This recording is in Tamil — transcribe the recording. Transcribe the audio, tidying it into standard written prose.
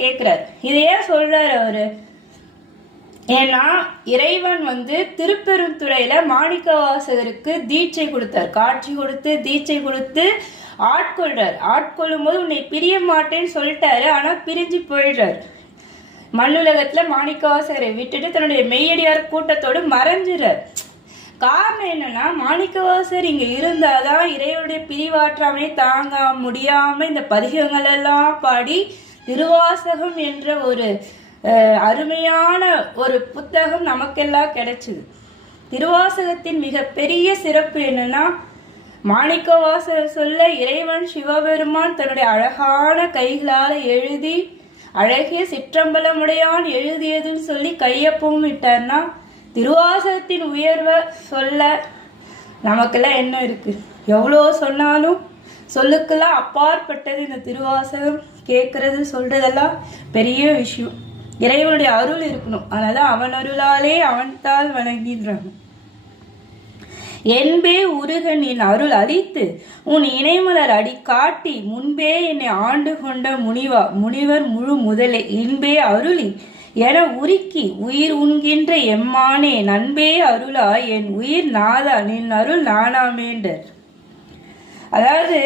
கேட்கிறார். இதையே சொல்றாரு அவரு. ஏன்னா இறைவன் திருப்பெருந்துறையில மாணிக்கவாசகருக்கு தீட்சை கொடுத்தார், காட்சி கொடுத்து தீட்சை கொடுத்து ஆட்கொள்றார். ஆட்கொள்ளும் போது உன்னை பிரிய மாட்டேன்னு சொல்லிட்டாரு. ஆனா பிரிஞ்சு போயிடுறார். மண்ணுலகத்துல மாணிக்கவாசகரை விட்டுட்டு தன்னுடைய மெய்யடியார் கூட்டத்தோடு மறைஞ்சிறார். காரணம் என்னன்னா, மாணிக்கவாசகர் இங்க இருந்தாதான் இறைவனுடைய பிரிவாற்றாமே தாங்க முடியாம இந்த பதிகங்கள் எல்லாம் பாடி திருவாசகம் என்ற ஒரு அருமையான ஒரு புத்தகம் நமக்கெல்லாம் கிடைச்சது. திருவாசகத்தின் மிக பெரிய சிறப்பு என்னன்னா, மாணிக்கவாசகர் சொல்ல இறைவன் சிவபெருமான் தன்னுடைய அழகான கைகளால் எழுதி அழகிய சிற்றம்பலமுடையான் எழுதியதுன்னு சொல்லி கையொப்பமும் விட்டார்னா, திருவாசகத்தின் உயர்வை சொல்ல நமக்கெல்லாம் என்ன இருக்கு? எவ்வளோ சொன்னாலும் சொல்லுக்கெல்லாம் அப்பாற்பட்டது இந்த திருவாசகம். கேட்கறது சொல்றதெல்லாம் பெரிய விஷயம். இறைவனுடைய அருள் இருக்கணும். அதனால அவன் அருளாலே அவன்தால் வணங்கின்றாங்க. என்பே உருக நின் அருள் அளித்து உன் இணைமலர் அடி காட்டி முன்பே என்னை ஆண்டு கொண்ட முனிவர் முழு முதலே இன்பே அருளி என உருக்கி உயிர் உண்கின்ற எம்மானே நண்பே அருளா என் உயிர் நாதா நின் அருள் நானாமேண்டர். அதாவது